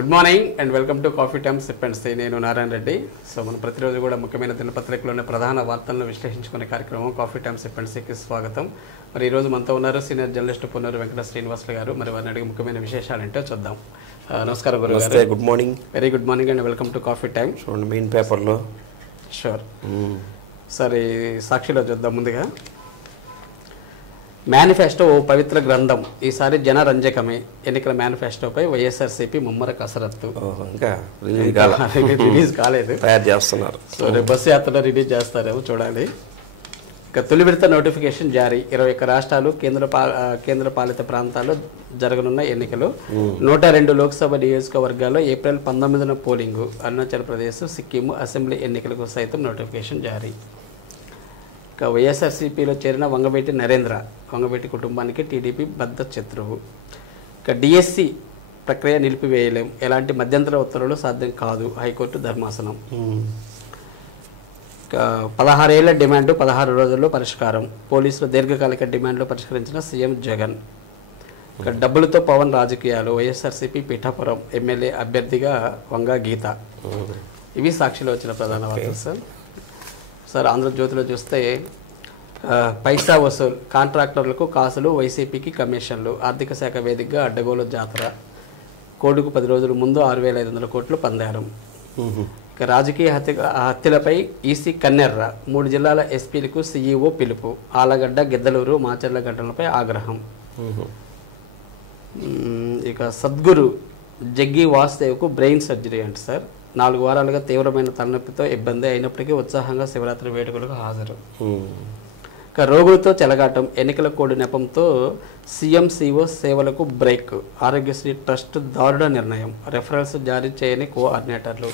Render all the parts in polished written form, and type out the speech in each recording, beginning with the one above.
Good morning and welcome to coffee time SIP and stay. నేను Narayana Reddy. So మనం ప్రతిరోజు కూడా ముఖ్యమైన దినపత్రికలోని ప్రధాన వార్తలను విశ్లేషించుకునే కార్యక్రమం కాఫీ టైమ్ సిప్ అండ్ స్టేకి స్వాగతం. మరి ఈరోజు మనతో ఉన్నారు సీనియర్ జర్నలిస్ట్ పొన్నూరు వెంకట శ్రీనివాసులు గారు. మరి వారిని అడిగి ముఖ్యమైన విశేషాలు ఏంటో చూద్దాం. నమస్కారం గురు గారు. Good morning. Very good morning and welcome to coffee time. చూడండి మెయిన్ పేపర్లో. షూర్. సరే, సాక్షిలో చూద్దాం. ముందుగా మేనిఫెస్టో ఓ పవిత్ర గ్రంథం, ఈసారి జనరంజకమే. ఎన్నికల మేనిఫెస్టోపై వైఎస్ఆర్సీపీ ముమ్మర కసరత్తు. ఇంకా రిలీజ్ కాలేదు, తయారు చేస్తున్నారు. సో రేపు బస్సు యాత్రలో రిలీజ్ చేస్తారేమో చూడాలి. ఇక తొలి విడత నోటిఫికేషన్ జారీ. 21 రాష్ట్రాలు కేంద్ర పాలిత ప్రాంతాల్లో జరగనున్న ఎన్నికలు. 102 లోక్సభ నియోజకవర్గాల్లో ఏప్రిల్ 19న పోలింగు. అరుణాచల్ ప్రదేశ్, సిక్కిం అసెంబ్లీ ఎన్నికలకు సైతం నోటిఫికేషన్ జారీ. ఇక వైఎస్ఆర్సీపీలో చేరిన వంగవీటి నరేంద్ర, వంగవీటి కుటుంబానికి టీడీపీ బద్ద శత్రువు. ఇక డిఎస్సి ప్రక్రియ నిలిపివేయలేం, ఎలాంటి మధ్యంతర ఉత్తర్వులు సాధ్యం కాదు, హైకోర్టు ధర్మాసనం. ఇక 16 ఏళ్ల డిమాండు 16 రోజుల్లో పరిష్కారం. పోలీసులు దీర్ఘకాలిక డిమాండ్లు పరిష్కరించిన సీఎం జగన్. ఇక డబ్బులతో పవన్ రాజకీయాలు. వైఎస్ఆర్సీపీ పిఠాపురం ఎమ్మెల్యే అభ్యర్థిగా వంగ గీత. ఇవి సాక్షిలో వచ్చిన ప్రధాన వార్తలు సార్. ఆంధ్రజ్యోతిలో చూస్తే పైసా వసూలు, కాంట్రాక్టర్లకు కాసులు, వైసీపీకి కమిషన్లు. ఆర్థిక శాఖ వేదికగా అడ్డగోలు జాతర. కోడుకు 10 రోజుల ముందు 6,500 కోట్లు పందారం. ఇక రాజకీయ హత్యలపై ఈసీ కన్నెర్ర. 3 జిల్లాల ఎస్పీలకు సీఈఓ పిలుపు. ఆలగడ్డ, గిద్దలూరు, మాచర్ల ఘటనలపై ఆగ్రహం. ఇక సద్గురు జగ్గి వాసుదేవ్కు బ్రెయిన్ సర్జరీ అంట సార్. 4 వారాలుగా తీవ్రమైన తలనొప్పితో ఇబ్బంది అయినప్పటికీ ఉత్సాహంగా శివరాత్రి వేడుకలకు హాజరు. ఇక రోగులతో చెలగాటం. ఎన్నికల కోడ్ నెపంతో సీఎం సీఓ సేవలకు బ్రేక్. ఆరోగ్యశ్రీ ట్రస్ట్ దారుణ నిర్ణయం. రెఫరల్స్ జారీ చేయని కోఆర్డినేటర్లు.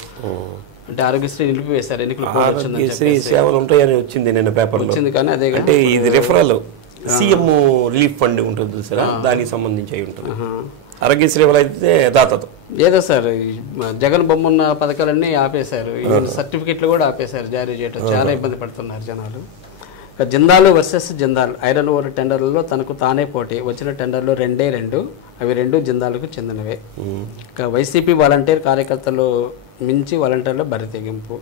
అంటే ఆరోగ్యశ్రీ నిలిపివేశారు, ఎన్నికల కోడ్ వచ్చింది, సేవలు ఉంటాయని వచ్చింది నిన్న పేపర్లో. వచ్చింది కానీ అదే అంటే ఇది రెఫరల్ సీఎం రిలీఫ్ ఫండ్ ఉంటుంది సార్, దానికి సంబంధించి అయి ఉంటుంది. ఆరోగ్యశ్రీ అయితే దాతతో ఏదో సార్ జగన్ బొమ్మ ఉన్న పథకాలన్నీ ఆపేశారు. సర్టిఫికెట్లు కూడా ఆపేశారు జారీ చేయడం. చాలా ఇబ్బంది పడుతున్నారు జనాలు. ఇక Jindal versus Jindal. Iron ore టెండర్లలో తనకు తానే పోటీ. వచ్చిన టెండర్లు 2 అవి 2 జిందాల్కు చెందినవే. ఇక వైసీపీ వాలంటీర్ కార్యకర్తలు మించి వాలంటీర్ల బరి తెగింపు.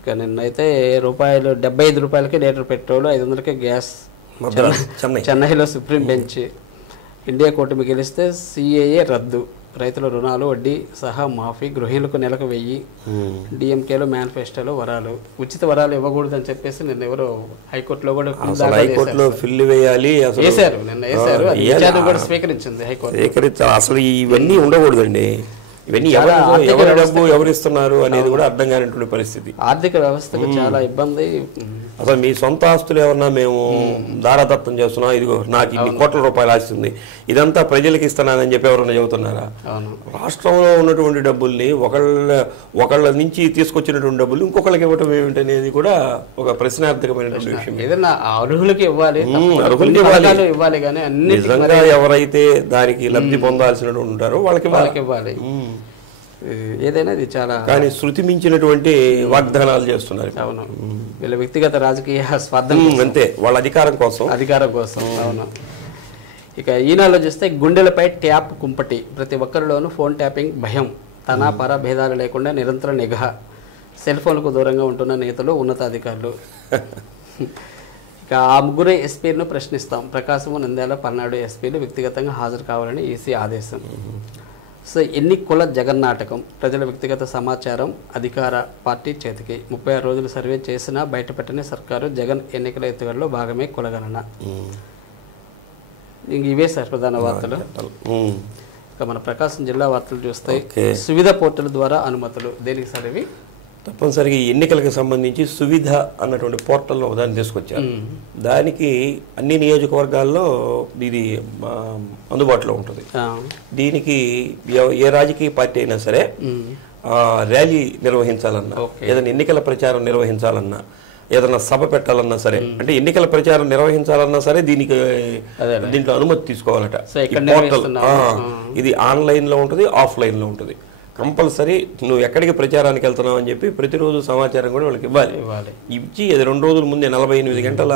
ఇక నిన్నైతే ₹75 లీటర్ పెట్రోల్, 500కి గ్యాస్. చెన్నైలో సుప్రీం బెంచ్. ఇండియా కూటమి గెలిస్తే సిఏఏ రద్దు. రైతుల రుణాలు వడ్డీ సహా మాఫీ. గృహిణులకు నెలకు 1000. డిఎంకేలో మేనిఫెస్టోలో వరాలు. ఉచిత వరాలు ఇవ్వకూడదని చెప్పేసి నిన్న ఎవరో హైకోర్టులో కూడా ఫిల్ వేయాలి వేశారు. నిన్న వేశారు, అది కూడా స్వీకరించింది హైకోర్టు. అసలు ఇవన్నీ ఉండకూడదండి. ఇవన్నీ ఎవరి డబ్బు ఎవరిస్తున్నారు అనేది కూడా అర్థం కానిటువంటి పరిస్థితి. ఆర్థిక వ్యవస్థకు చాలా ఇబ్బంది. అసలు మీ సొంత ఆస్తులు ఏమన్నా మేము దారాదత్తం చేస్తున్నాం, ఇదిగో నాకు ఇన్ని కోట్ల రూపాయలు ఆస్తుంది, ఇదంతా ప్రజలకు ఇస్తున్నానని చెప్పి ఎవరన్నా చెబుతున్నారా? రాష్ట్రంలో ఉన్నటువంటి డబ్బుల్ని ఒకళ్ళ నుంచి తీసుకొచ్చినటువంటి డబ్బులు ఇంకొకళ్ళకి ఇవ్వటం ఏమిటనేది కూడా ఒక ప్రశ్నార్థకమైనటువంటి విషయం. ఏదన్నా అర్హులకి ఇవ్వాలి, ఇవ్వాలి కానీ నిజంగా ఎవరైతే దానికి లబ్ధి పొందాల్సినటువంటి ఉంటారో వాళ్ళకి ఇవ్వాలి. ఏదైనా ఇది చాలా కానీ శృతి మించినటువంటి వాగ్దానాలు చేస్తున్నారు. అవును, వీళ్ళ వ్యక్తిగత రాజకీయ స్వార్థం అంతే, వాళ్ళ అధికారం కోసం. అవును. ఇక ఈనాలో చూస్తే గుండెలపై ట్యాప్ కుంపటి. ప్రతి ఒక్కరిలోనూ ఫోన్ ట్యాపింగ్ భయం. తన పర భేదాలు లేకుండా నిరంతర నిఘా. సెల్ ఫోన్కు దూరంగా ఉంటున్న నేతలు, ఉన్నతాధికారులు. ఇక ఆ 3 ఎస్పీలను ప్రశ్నిస్తాం. ప్రకాశం, నంద్యాల, పల్నాడు ఎస్పీలు వ్యక్తిగతంగా హాజరు కావాలని ఈసీ ఆదేశం. సో ఎన్ని కుల జగన్నాటకం. ప్రజల వ్యక్తిగత సమాచారం అధికార పార్టీ చేతికి. 36 రోజులు సర్వే చేసినా బయటపెట్టని సర్కారు. జగన్ ఎన్నికల ఎత్తుగడలో భాగమే కులగణన. ఇవే సార్ ప్రధాన వార్తలు. ఇక మన ప్రకాశం జిల్లా వార్తలు చూస్తే సువిధ పోర్టల్ ద్వారా అనుమతులు. దేనికి సార్ ఇవి? తప్పనిసరిగా ఈ ఎన్నికలకు సంబంధించి సువిధ అన్నటువంటి పోర్టల్ను ఒకదాన్ని తీసుకొచ్చారు. దానికి అన్ని నియోజకవర్గాల్లో ఇది అందుబాటులో ఉంటుంది. దీనికి ఏ రాజకీయ పార్టీ అయినా సరే ర్యాలీ నిర్వహించాలన్నా, ఏదైనా ఎన్నికల ప్రచారం నిర్వహించాలన్నా, ఏదైనా సభ పెట్టాలన్నా సరే, అంటే ఎన్నికల ప్రచారం నిర్వహించాలన్నా సరే దీంట్లో అనుమతి తీసుకోవాలట. పోర్టల్ ఇది ఆన్లైన్లో ఉంటుంది, ఆఫ్లైన్లో ఉంటుంది. కంపల్సరీ నువ్వు ఎక్కడికి ప్రచారానికి వెళ్తున్నావు అని చెప్పి ప్రతిరోజు సమాచారం కూడా వాళ్ళకి ఇవ్వాలి. ఇచ్చి అది 2 రోజుల ముందే 48 గంటల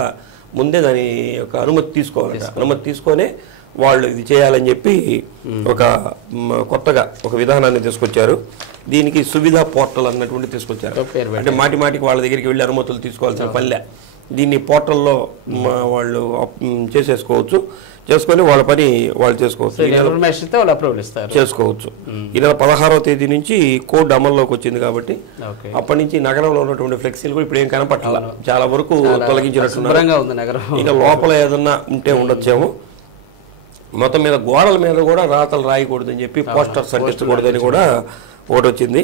ముందే దాని యొక్క అనుమతి తీసుకోవాలట. అనుమతి తీసుకొనే వాళ్ళు ఇది చేయాలని చెప్పి ఒక కొత్తగా ఒక విధానాన్ని తీసుకొచ్చారు. దీనికి సువిధ పోర్టల్ అన్నటువంటి తీసుకొచ్చారు. అంటే మాటి మాటికి వాళ్ళ దగ్గరికి వెళ్ళి అనుమతులు తీసుకోవాల్సిన పనిలే. దీన్ని పోర్టల్లో వాళ్ళు చేసేసుకోవచ్చు, చేసుకొని వాళ్ళ పని వాళ్ళు చేసుకోవచ్చు. ఈ నెల 16వ తేదీ నుంచి కోడ్ అమల్లోకి వచ్చింది కాబట్టి అప్పటి నుంచి నగరంలో ఉన్నటువంటి ఫ్లెక్సీలు కూడా ఇప్పుడు ఏం కనపట్టాల, చాలా వరకు తొలగించినట్టున్నారు. ఇక లోపల ఏదన్నా ఉంటే ఉండొచ్చేమో. మొత్తం మీద గోడల మీద కూడా రాతలు రాయకూడదని చెప్పి పోస్టర్స్ అంటించకూడదని కూడా ఒకటి వచ్చింది.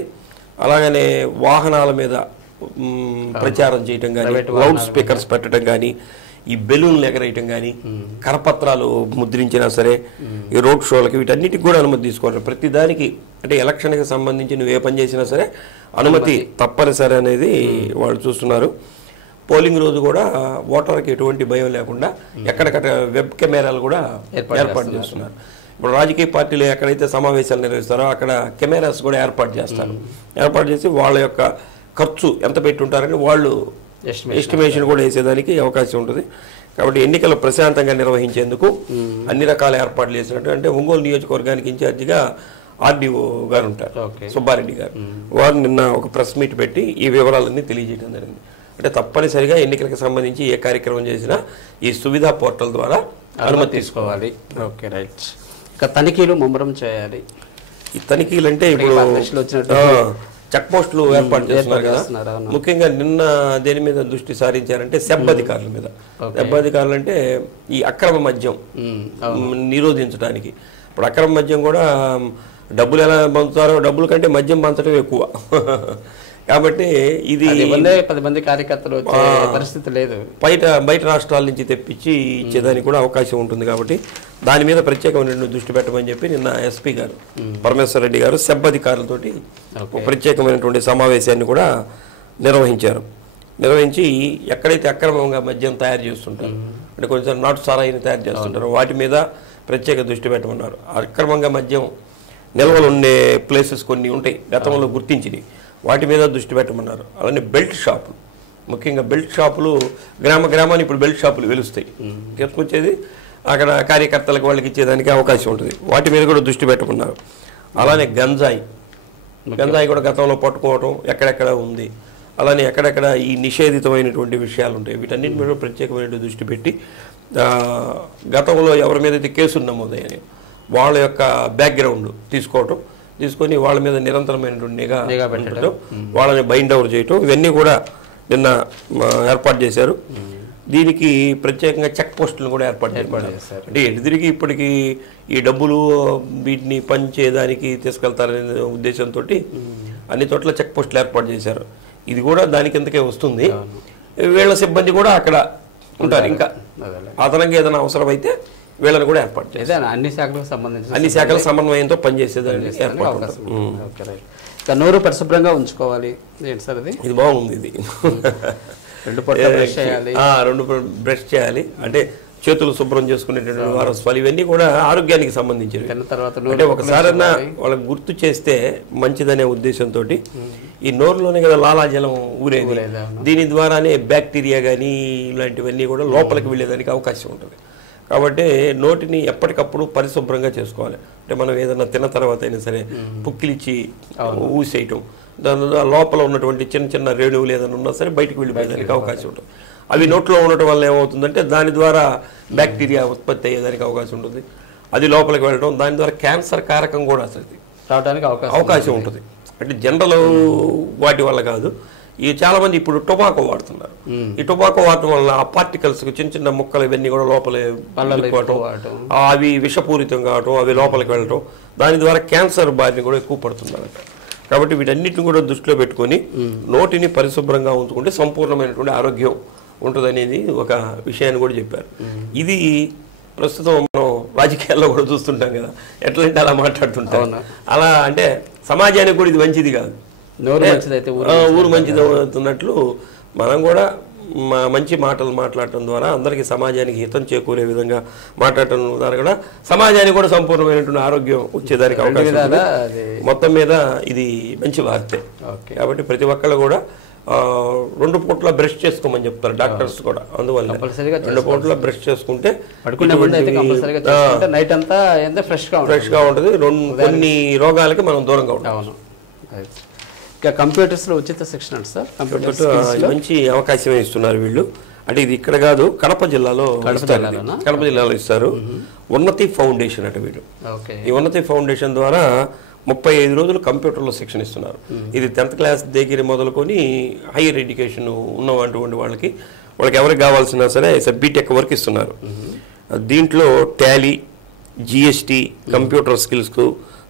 అలాగనే వాహనాల మీద ప్రచారం చేయటం కానీ, లౌడ్ స్పీకర్స్ పెట్టడం కానీ, ఈ బెలూన్లు ఎగరేయటం కానీ, కరపత్రాలు ముద్రించినా సరే, ఈ రోడ్ షోలకి వీటన్నిటికి కూడా అనుమతి తీసుకోవాలి. ప్రతి దానికి అంటే ఎలక్షన్కి సంబంధించి నువ్వు ఏ పని చేసినా సరే అనుమతి తప్పనిసరి అనేది వాళ్ళు చూస్తున్నారు. పోలింగ్ రోజు కూడా ఓటర్కి ఎటువంటి భయం లేకుండా ఎక్కడికక్కడ వెబ్ కెమెరాలు కూడా ఏర్పాటు చేస్తున్నారు. ఇప్పుడు రాజకీయ పార్టీలు ఎక్కడైతే సమావేశాలు నిర్వహిస్తారో అక్కడ కెమెరాస్ కూడా ఏర్పాటు చేస్తారు. ఏర్పాటు చేసి వాళ్ళ యొక్క ఖర్చు ఎంత పెట్టి ఉంటారని వాళ్ళు ఎస్టిమేషన్ కూడా వేసేదానికి అవకాశం ఉంటుంది. కాబట్టి ఎన్నికలు ప్రశాంతంగా నిర్వహించేందుకు అన్ని రకాల ఏర్పాట్లు చేసినట్టు. అంటే ఒంగోలు నియోజకవర్గానికి ఇన్ఛార్జిగా ఆర్డీఓ గారు ఉంటారు, సుబ్బారెడ్డి గారు. వారు నిన్న ఒక ప్రెస్ మీట్ పెట్టి ఈ వివరాలన్నీ తెలియజేయడం జరిగింది. అంటే తప్పనిసరిగా ఎన్నికలకు సంబంధించి ఏ కార్యక్రమం చేసినా ఈ సువిధ పోర్టల్ ద్వారా అనుమతి తీసుకోవాలి. Okay, right. ఇక తనిఖీలు ముమ్మరం చేయాలి. ఈ తనిఖీలు అంటే ఇప్పుడు చెక్ పోస్టులు ఏర్పాటు చేస్తున్నారు కదా. ముఖ్యంగా నిన్న దేని మీద దృష్టి సారించారంటే సెబ్ అధికారుల మీద. సెబ్ అధికారులు అంటే ఈ అక్రమ మద్యం నిరోధించడానికి. ఇప్పుడు అక్రమ మద్యం కూడా డబ్బులు ఎలా పంచుతారో, డబ్బుల కంటే మద్యం పంచడం ఎక్కువ. కాబట్టి ఇది 10 మంది కార్యకర్తలు పరిస్థితి లేదు. బయట రాష్ట్రాల నుంచి తెప్పించి ఇచ్చేదానికి కూడా అవకాశం ఉంటుంది. కాబట్టి దాని మీద ప్రత్యేకమైన దృష్టి పెట్టమని చెప్పి నిన్న ఎస్పీ గారు పరమేశ్వర రెడ్డి గారు సెబ్ అధికారులతోటి ప్రత్యేకమైనటువంటి సమావేశాన్ని కూడా నిర్వహించి ఎక్కడైతే అక్రమంగా మద్యం తయారు చేస్తుంటారు, అంటే కొంచెం నాటు సారాయిని తయారు చేస్తుంటారు, వాటి మీద ప్రత్యేక దృష్టి పెట్టమన్నారు. అక్రమంగా మద్యం నిల్వలు ఉండే ప్లేసెస్ కొన్ని ఉంటాయి, గతంలో గుర్తించినవి, వాటి మీద దృష్టి పెట్టమన్నారు. అలానే బెల్ట్ షాపులు, ముఖ్యంగా బెల్ట్ షాపులు గ్రామాన్ని ఇప్పుడు బెల్ట్ షాపులు వెలుస్తాయి. తీసుకొచ్చేది అక్కడ కార్యకర్తలకు వాళ్ళకి ఇచ్చేదానికి అవకాశం ఉంటుంది. వాటి మీద కూడా దృష్టి పెట్టమన్నారు. అలానే గంజాయి కూడా గతంలో పట్టుకోవటం ఎక్కడెక్కడ ఉంది, అలానే ఎక్కడెక్కడ ఈ నిషేధితమైనటువంటి విషయాలు ఉంటాయి, వీటన్నిటి మీద ప్రత్యేకమైన దృష్టి పెట్టి గతంలో ఎవరి మీద అయితే కేసులు నమోదయ్యాయి వాళ్ళ యొక్క బ్యాక్గ్రౌండ్ తీసుకొని వాళ్ళ మీద నిరంతరమైనటువంటి నిఘా పెట్టడం, వాళ్ళని బైండ్ ఓవర్ చేయటం, ఇవన్నీ కూడా నిన్న ఏర్పాటు చేశారు. దీనికి ప్రత్యేకంగా చెక్ పోస్టులను కూడా ఏర్పాటు చేశారు. అంటే ఎదురికి ఇప్పటికీ ఈ డబ్బులు వీటిని పంచేదానికి తీసుకెళ్తారనే ఉద్దేశంతో అన్ని చోట్ల చెక్ పోస్టులు ఏర్పాటు చేశారు. ఇది కూడా దాని కిందకే వస్తుంది. వీళ్ళ సిబ్బంది కూడా అక్కడ ఉంటారు. ఇంకా అదనంగా ఏదైనా అవసరమైతే వీళ్ళని కూడా ఏర్పాటు చేశారు. అన్ని శాఖలకు సంబంధించి అన్ని శాఖల సమన్వయంతో పనిచేసేదాన్ని నోరు పరిశుభ్రంగా ఉంచుకోవాలి. ఏంటి సార్ అది? ఇది బాగుంది. ఇది 2 బ్రష్ చేయాలి. 2 బ్రష్ చేయాలి, అంటే చేతులు శుభ్రం చేసుకునేటువంటి వారసత్వాలు, ఇవన్నీ కూడా ఆరోగ్యానికి సంబంధించినవి. అంటే ఒకసారైనా వాళ్ళకి గుర్తు చేస్తే మంచిదనే ఉద్దేశంతో ఈ నోరులోనే కదా లాలాజలం ఊరేది, దీని ద్వారానే బ్యాక్టీరియా కానీ ఇలాంటివన్నీ కూడా లోపలికి వెళ్ళేదానికి అవకాశం ఉంటుంది. కాబట్టి నోటిని ఎప్పటికప్పుడు పరిశుభ్రంగా చేసుకోవాలి. అంటే మనం ఏదైనా తిన్న తర్వాత అయినా సరే పుక్కిలిచ్చి ఊసేయటం, దాని లోపల ఉన్నటువంటి చిన్న చిన్న రేణువులు ఏదైనా ఉన్నా సరే బయటకు వెళ్ళిపోయేదానికి అవకాశం ఉంటుంది. అవి నోట్లో ఉండటం వల్ల ఏమవుతుందంటే దాని ద్వారా బ్యాక్టీరియా ఉత్పత్తి అయ్యేదానికి అవకాశం ఉంటుంది. అది లోపలికి వెళ్ళడం, దాని ద్వారా క్యాన్సర్ కారకం కూడా అసలు రావడానికి అవకాశం ఉంటుంది. అంటే జనరల్ వాటి వల్ల కాదు. ఈ చాలా మంది ఇప్పుడు టొబాకో వాడుతున్నారు. ఈ టొబాకో వాడటం వల్ల ఆ పార్టికల్స్ చిన్న చిన్న ముక్కలు ఇవన్నీ కూడా లోపలే అవి విషపూరితం కావటం, అవి లోపలికి వెళ్ళటం, దాని ద్వారా క్యాన్సర్ బారిన కూడా ఎక్కువ పడుతున్నారు. కాబట్టి వీటన్నిటిని కూడా దృష్టిలో పెట్టుకొని నోటిని పరిశుభ్రంగా ఉంచుకుంటే సంపూర్ణమైనటువంటి ఆరోగ్యం ఉంటుందనేది ఒక విషయాన్ని కూడా చెప్పారు. ఇది ప్రస్తుతం మనం రాజకీయాల్లో కూడా చూస్తుంటాం కదా, ఎట్లంటే అలా మాట్లాడుతుంటాం. అలా అంటే సమాజానికి కూడా ఇది మంచిది కాదు. ఊరు మంచిది అవుతున్నట్లు మనం కూడా మంచి మాటలు మాట్లాడటం ద్వారా అందరికీ సమాజానికి హితం చేకూరే విధంగా మాట్లాడటం ద్వారా కూడా సమాజానికి కూడా సంపూర్ణమైనటువంటి ఆరోగ్యం వచ్చేదానికి అవకాశం ఉంది. మొత్తం మీద ఇది మంచి వార్తే. కాబట్టి ప్రతి ఒక్కళ్ళు కూడా 2 పూట్ల బ్రష్ చేసుకోమని చెప్తారు డాక్టర్స్ కూడా. అందువల్ల 2 పూట్ల బ్రష్ చేసుకుంటే నైట్ అంతా ఫ్రెష్గా ఉంటుంది. కొన్ని రోగాలకి మనం దూరంగా ఉంటాం. ఇంకా కంప్యూటర్స్లో ఉచిత శిక్షణ సార్, కంప్యూటర్స్ మంచి అవకాశమే ఇస్తున్నారు వీళ్ళు. అంటే ఇది ఇక్కడ కాదు, కడప జిల్లాలో ఇస్తారు. ఉన్నతి ఫౌండేషన్ అంటే వీళ్ళు. ఈ ఉన్నతి ఫౌండేషన్ ద్వారా 35 రోజులు కంప్యూటర్లో శిక్షణ ఇస్తున్నారు. ఇది 10th క్లాస్ దగ్గర మొదలుకొని హైయర్ ఎడ్యుకేషన్ ఉన్నటువంటి వాళ్ళకి ఎవరికి కావాల్సినా సరే బీటెక్ వరకు ఇస్తున్నారు. దీంట్లో Tally, GST, computer skills,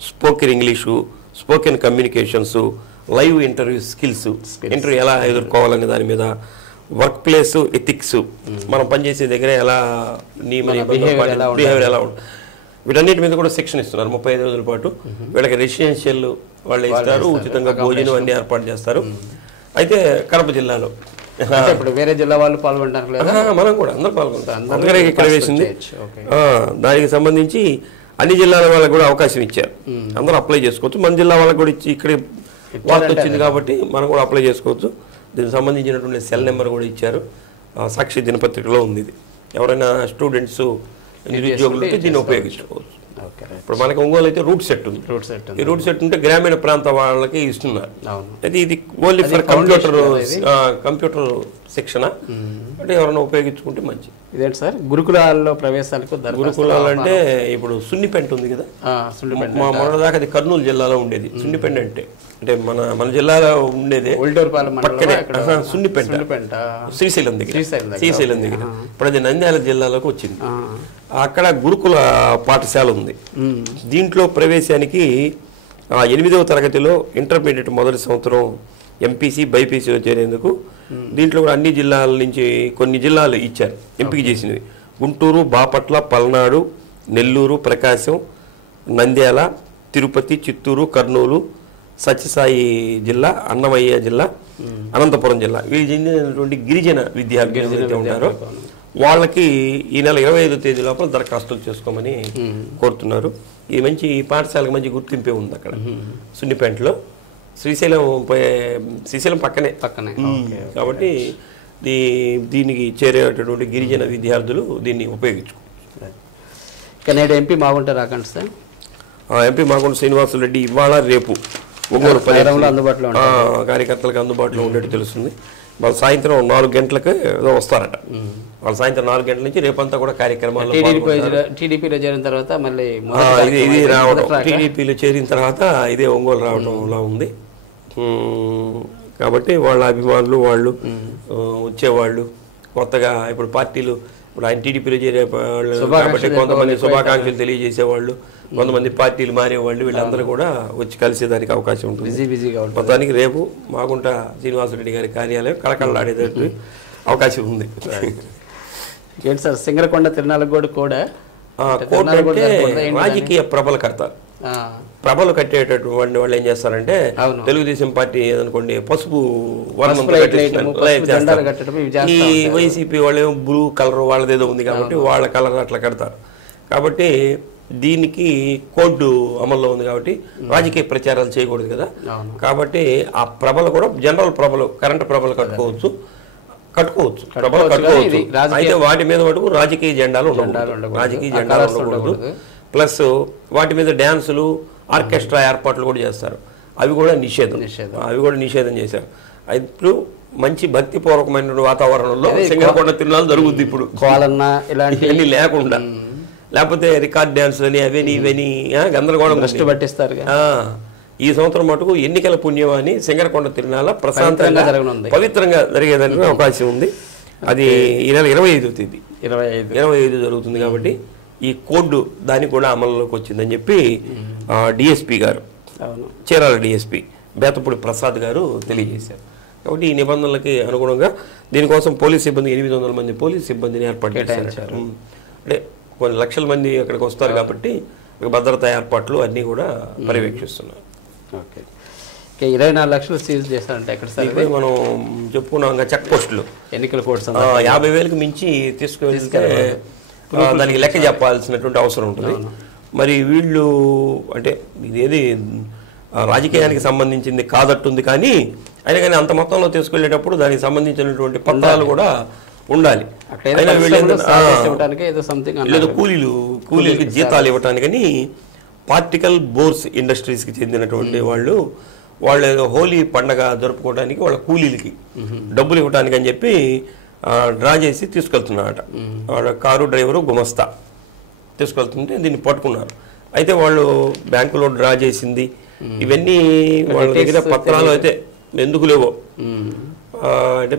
spoken English, spoken communications, live interview skills, interview ఎలా ఎదుర్కోవాలనే దాని మీద, వర్క్ ప్లేస్ ఎథిక్స్, మనం పనిచేసే దగ్గర ఎలా బిహేవియర్ ఎలా ఉంటుంది, వీటన్నిటి మీద కూడా శిక్షణ ఇస్తున్నారు 35 రోజుల పాటు. వీళ్ళకి రెసిడెన్షియల్ వాళ్ళు ఇస్తారు, ఉచితంగా భోజనం అన్ని ఏర్పాటు చేస్తారు. అయితే కడప జిల్లాలో ఇప్పుడు వేరే జిల్లా వాళ్ళు పాల్గొంటారు, మనం కూడా అందరూ పాల్గొంటాం. అందరికీ ఇక్కడ వేసింది. దానికి సంబంధించి అన్ని జిల్లాల వాళ్ళకి కూడా అవకాశం ఇచ్చారు. అందరూ అప్లై చేసుకోవచ్చు. మన జిల్లా వాళ్ళకి కూడా ఇచ్చి ఇక్కడ వార్త వచ్చింది కాబట్టి మనం కూడా అప్లై చేసుకోవచ్చు. దీనికి సంబంధించినటువంటి సెల్ నెంబర్ కూడా ఇచ్చారు. సాక్షి దినపత్రికలో ఉంది. ఇది ఎవరైనా స్టూడెంట్స్, నిరుద్యోగులు దీన్ని ఉపయోగించుకోవచ్చు. ఇప్పుడు మనకి ఒంగోలు అయితే రూట్ సెట్ ఉంది. ఈ రూట్ సెట్ ఉంటే గ్రామీణ ప్రాంత వాళ్ళకి ఇస్తున్నారు. అయితే ఇది ఓన్లీ ఫర్ కంప్యూటర్ శిక్షణ. అంటే ఎవరైనా ఉపయోగించుకుంటే మంచిది. ఇదేంటి సార్ గురుకులాల్లో ప్రవేశాలకు? గురుకులాలు అంటే ఇప్పుడు సున్నిపెంట ఉంది కదా, మొన్నదాకా అది కర్నూలు జిల్లాలో ఉండేది. సున్నిపెంట అంటే మన జిల్లాలో ఉండేది పక్కనే సున్నిపెంట, శ్రీశైలం దగ్గర. ఇప్పుడు అది నంద్యాల జిల్లాలోకి వచ్చింది. అక్కడ గురుకుల పాఠశాల ఉంది. దీంట్లో ప్రవేశానికి 8వ తరగతిలో ఇంటర్మీడియట్ మొదటి సంవత్సరం ఎంపీసీ బైపీసీలో చేరేందుకు దీంట్లో కూడా అన్ని జిల్లాల నుంచి కొన్ని జిల్లాలు ఇచ్చారు ఎంపిక చేసినవి. గుంటూరు, బాపట్ల, పల్నాడు, నెల్లూరు, ప్రకాశం, నంద్యాల, తిరుపతి, చిత్తూరు, కర్నూలు, సత్యసాయి జిల్లా, అన్నమయ్య జిల్లా, అనంతపురం జిల్లా. వీళ్ళు చెందినటువంటి గిరిజన విద్యార్థులు ఎవరైతే ఉంటారో వాళ్ళకి ఈ నెల 25వ తేదీ లోపల దరఖాస్తులు చేసుకోమని కోరుతున్నారు. ఈ మంచి పాఠశాలకు మంచి గుర్తింపే ఉంది అక్కడ సున్నిపేంటలో. శ్రీశైలం పక్కనే కాబట్టి దీనికి చేరేటటువంటి గిరిజన విద్యార్థులు దీన్ని ఉపయోగించుకోవచ్చు. నేడు ఎంపీ మాగుంట రాకండి సార్. ఎంపీ మాగుంట శ్రీనివాసులు రెడ్డి ఇవాళ రేపు ఒంగోలు కార్యకర్తలకు అందుబాటులో ఉండేట్టు తెలుస్తుంది. వాళ్ళు సాయంత్రం 4 గంటలకు ఏదో వస్తారట. వాళ్ళు సాయంత్రం 4 గంటల నుంచి రేపంతా కూడా కార్యక్రమాలు టీడీపీలో చేరిన తర్వాత మళ్ళీ ఇది రావడం, టీడీపీలో చేరిన తర్వాత ఇదే ఒంగోలు రావడంలా ఉంది. కాబట్టి వాళ్ళ అభిమానులు వాళ్ళు వచ్చేవాళ్ళు కొత్తగా ఇప్పుడు పార్టీలు ఇప్పుడు ఆయన టీడీపీలో చేరే వాళ్ళు కాబట్టి కొంతమంది శుభాకాంక్షలు తెలియజేసేవాళ్ళు, కొంతమంది పార్టీలు మారేవాళ్ళు, వీళ్ళందరూ కూడా వచ్చి కలిసేదానికి అవకాశం ఉంటుంది. మొత్తానికి రేపు మాగుంట శ్రీనివాసరెడ్డి గారి కార్యాలయం కళకళలాడేటట్టు అవకాశం ఉంది. ఏంటి సార్ సింగరకొండ తిరునాళ్ళగూడ కూడా రాజకీయ ప్రబలకర్త, ప్రభలు కట్టేటటువంటి వాళ్ళు ఏం చేస్తారంటే తెలుగుదేశం పార్టీ ఏదనుకోండి పసుపు ఈ వైసీపీ వాళ్ళు బ్లూ కలర్ వాళ్ళదేదో ఉంది కాబట్టి వాళ్ళ కలర్ అట్లా కడతారు. కాబట్టి దీనికి కోడ్ అమల్లో ఉంది కాబట్టి రాజకీయ ప్రచారాలు చేయకూడదు కదా. కాబట్టి ఆ ప్రభలు కూడా జనరల్ ప్రభలు, కరెంట్ ప్రభలు కట్టుకోవచ్చు. అయితే వాటి మీద మటుకు రాజకీయ జెండాలు ఉండకూడదు. ప్లస్ వాటి మీద డ్యాన్సులు, ఆర్కెస్ట్రా ఏర్పాట్లు కూడా చేస్తారు. అవి కూడా నిషేధం చేశారు. ఇప్పుడు మంచి భక్తిపూర్వకమైన వాతావరణంలో సింగరకొండ తిరునాళ్ళు జరుగుద్ది. ఇప్పుడు ఇలాంటివన్నీ లేకుండా, లేకపోతే రికార్డ్ డ్యాన్స్ అని అవని ఇవని గందరగోళం పట్టిస్తారు. ఈ సంవత్సరం మటుకు ఎన్నికల పుణ్యం అని సింగరకొండ తిరునాళ్ళ ప్రశాంతంగా పవిత్రంగా జరిగేదానికి అవకాశం ఉంది. అది ఈ నెల 25వ తేదీ 25 జరుగుతుంది. కాబట్టి ఈ కోడ్ దానికి కూడా అమల్లోకి వచ్చిందని చెప్పి డిఎస్పీ గారు, చీరాల డిఎస్పీ బేతపూడి ప్రసాద్ గారు తెలియజేశారు. కాబట్టి ఈ నిబంధనలకి అనుగుణంగా దీనికోసం పోలీస్ సిబ్బంది 800 మంది పోలీస్ సిబ్బందిని ఏర్పాటు చేశారు. అంటే కొన్ని లక్షల మంది అక్కడికి వస్తారు కాబట్టి భద్రతా ఏర్పాట్లు అన్నీ కూడా పర్యవేక్షిస్తున్నారు. 24 లక్షలు సీజ్ చేస్తారంటే ఎక్కడ సార్? మనం చెప్పుకున్నాం చెక్ పోస్టులు, ఎన్నికల కోడ్ 50,000కి మించి తీసుకువెళ్తే దానికి లెక్క చెప్పాల్సినటువంటి అవసరం ఉంటుంది. మరి వీళ్ళు అంటే ఇదేది రాజకీయానికి సంబంధించింది కాదట్టుంది, కానీ అయినా కానీ అంత మొత్తంలో తీసుకెళ్లేటప్పుడు దానికి సంబంధించినటువంటి పత్రాలు కూడా ఉండాలి. లేదు కూలీలకి జీతాలు ఇవ్వటానికని పార్టికల్ బోర్స్ ఇండస్ట్రీస్కి చెందినటువంటి వాళ్ళు ఏదో హోలీ పండగ జరుపుకోవడానికి వాళ్ళ కూలీలకి డబ్బులు ఇవ్వటానికి అని చెప్పి డ్రా చేసి తీసుకెళ్తున్నారట. వాళ్ళ కారు డ్రైవరు గుమస్తా తీసుకెళ్తుంటే దీన్ని పట్టుకున్నారు. అయితే వాళ్ళు బ్యాంకులో డ్రా చేసింది ఇవన్నీ వాళ్ళ దగ్గర పత్రాలు అయితే ఎందుకు లేవో, అంటే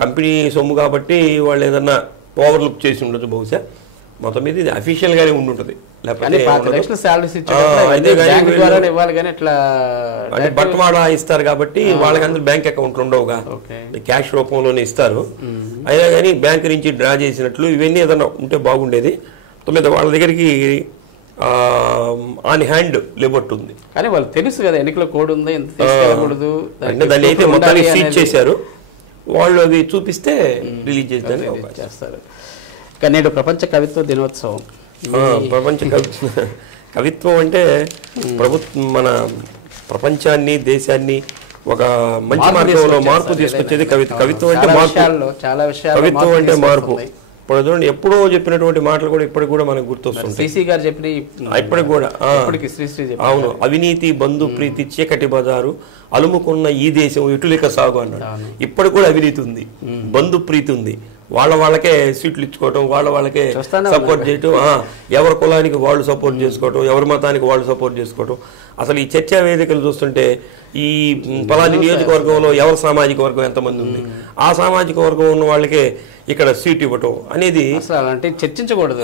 కంపెనీ సొమ్ము కాబట్టి వాళ్ళు ఏదన్నా ఓవర్లుక్ చేసి ఉండొచ్చు బహుశా. మొత్తం మీద ఇది అఫీషియల్ గానే ఉండుంటది. బట్వాడా ఇస్తారు కాబట్టి వాళ్ళకి అందరూ బ్యాంక్ అకౌంట్లు ఉండవుగా, క్యాష్ రూపంలోనే ఇస్తారు. అయినా కానీ బ్యాంక్ నుంచి డ్రా చేసినట్లు ఇవన్నీ ఏదన్నా ఉంటే బాగుండేది. తొమ్మిది వాళ్ళ దగ్గరికి ఆన్ హ్యాండ్ లేబట్ ఉంది కానీ వాళ్ళు తెలుసు కదా ఎన్నికల కోడ్ ఉంది, అంటే దాన్ని అయితే మొత్తాన్ని సీజ్ చేశారు. వాళ్ళు అవి చూపిస్తే రిలీజ్ చేస్తారు. నేడు ప్రపంచ కవిత్వ దినోత్సవం. ప్రపంచ కవిత్వం అంటే మన ప్రపంచాన్ని దేశాన్ని ఒక మంచి మార్గంలో మార్పు తీసుకొచ్చేది కవిత్వం. కవిత్వం అంటే మార్పు, చాలా విషయాలు కవిత్వం అంటే మార్పు. ఇప్పుడు చూడండి ఎప్పుడో చెప్పినటువంటి మాటలు కూడా ఇప్పటికి కూడా మనకు గుర్తొస్తుంది. శ్రీశ్రీ గారు చెప్పిన ఇప్పటికి కూడా అవును, అవినీతి బంధు ప్రీతి చీకటి బజారు అలుముకున్న ఈ దేశం ఇటులిక సాగు అన్నాడు. ఇప్పటికి కూడా అవినీతి ఉంది, బంధు ప్రీతి ఉంది. వాళ్ళకే సీట్లు ఇచ్చుకోవటం, వాళ్ళకే సపోర్ట్ చేయటం, ఎవరి కులానికి వాళ్ళు సపోర్ట్ చేసుకోవటం, ఎవరి మతానికి వాళ్ళు సపోర్ట్ చేసుకోవటం. అసలు ఈ చర్చా వేదికలు చూస్తుంటే ఈ పలాని నియోజకవర్గంలో ఎవరి సామాజిక వర్గం ఎంతమంది ఉంది, ఆ సామాజిక వర్గం ఉన్న వాళ్ళకే ఇక్కడ సీట్ ఇవ్వటం అనేది చర్చించకూడదు.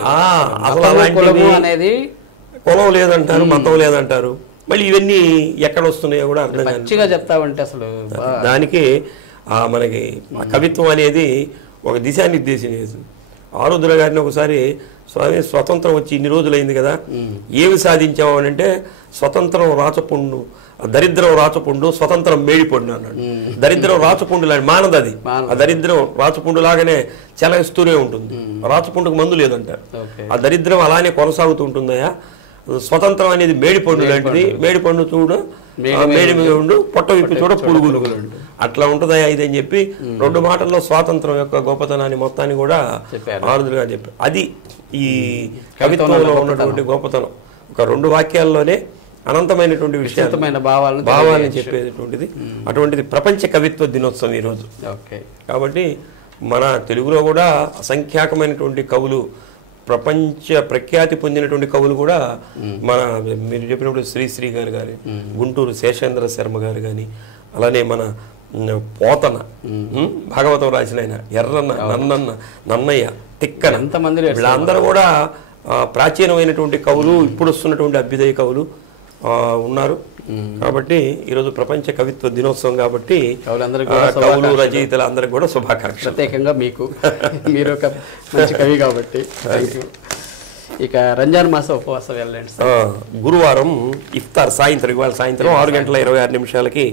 అనేది కులం లేదంటారు, మతం లేదంటారు. మళ్ళీ ఇవన్నీ ఎక్కడ వస్తున్నాయో కూడా అర్థం కాదు. చెప్తావంటే అసలు దానికి మనకి కవిత్వం అనేది ఒక దిశానిర్దేశం చేసింది. ఆరుద్ర గారిని ఒకసారి స్వామి స్వతంత్రం వచ్చి ఇన్ని రోజులైంది కదా, ఏమి సాధించాము అని అంటే స్వతంత్రం రాచపుండు, దరిద్రం రాచపుండు, స్వతంత్రం మేడిపండు అన్నాడు. దరిద్రం రాచపుండు లాంటి మానదు అది. ఆ దరిద్రం రాచపుండు లాగానే చెలగిస్తూనే ఉంటుంది. రాచపుండుకు మందు లేదంటారు. ఆ దరిద్రం అలానే కొనసాగుతూ ఉంటుందయా. స్వతంత్రం అనేది మేడిపండు లాంటిది. మేడిపండు చూడు, మేడి మీద ఉండు, పొట్ట విప్పి చూడ పురుగులు, అట్లా ఉంటుందయా ఇది అని చెప్పి 2 మాటల్లో స్వాతంత్రం యొక్క గొప్పతనాన్ని మొత్తాన్ని కూడా ఆరుద్రగా చెప్పారు. అది ఈ కవిత్వంలో ఉన్నటువంటి గొప్పతనం. ఒక 2 వాక్యాల్లోనే అనంతమైనటువంటి విషయాలు, భావాలను చెప్పేటువంటిది. అటువంటిది ప్రపంచ కవిత్వ దినోత్సవం ఈరోజు. కాబట్టి మన తెలుగులో కూడా అసంఖ్యాకమైనటువంటి కవులు, ప్రపంచ ప్రఖ్యాతి పొందినటువంటి కవులు కూడా మన మీరు చెప్పినప్పుడు శ్రీశ్రీ గారు కానీ, గుంటూరు శేషేంద్ర శర్మ గారు కానీ, అలానే మన పోతన భాగవతం రాసిన ఆయన, ఎర్రన్న, నన్నన్న, నన్నయ్య, తిక్కన, వీళ్ళందరూ కూడా ప్రాచీనమైనటువంటి కవులు, ఇప్పుడు వస్తున్నటువంటి అభ్యుదయ కవులు ఉన్నారు. కాబట్టి ఈరోజు ప్రపంచ కవిత్వ దినోత్సవం కాబట్టి కవులు రచయితలు అందరికి కూడా శుభాకాంక్షలు. ప్రత్యేకంగా మీకు, మీరు ఒక మంచి కవి కాబట్టి. ఇక రంజాన్ మాస ఉపవాసం వెళ్ళండి. గురువారం ఇఫ్తార్ సాయంత్రం, ఇవాళ సాయంత్రం 6:26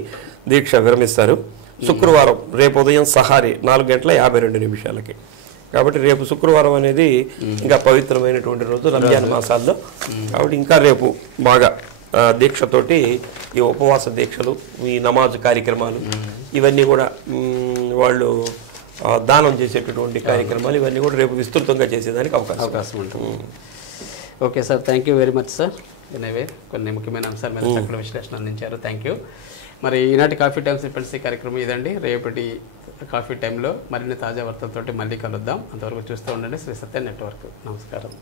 దీక్ష విరమిస్తారు. శుక్రవారం రేపు ఉదయం సహారీ 4:52. కాబట్టి రేపు శుక్రవారం అనేది ఇంకా పవిత్రమైనటువంటి రోజు రంజాన్ మాసాల్లో. కాబట్టి ఇంకా రేపు బాగా దీక్షతోటి ఈ ఉపవాస దీక్షలు, ఈ నమాజ్ కార్యక్రమాలు, ఇవన్నీ కూడా వాళ్ళు దానం చేసేటటువంటి కార్యక్రమాలు, ఇవన్నీ కూడా రేపు విస్తృతంగా చేసేదానికి అవకాశం ఉంటుంది. Okay sir, thank you very much sir. Anyway కొన్ని ముఖ్యమైన అంశాల మీద చక్కటి విశ్లేషణ అందించారు. Thank you. మరి ఈనాటి కాఫీ టైమ్స్ ఫ్రెండ్స్ కార్యక్రమం ఇదండి. రేపటి కాఫీ టైంలో మరిన్ని తాజా వార్తలతోటి మళ్ళీ కలుద్దాం. అంతవరకు చూస్తూ ఉండండి శ్రీ సత్య నెట్వర్క్. నమస్కారం.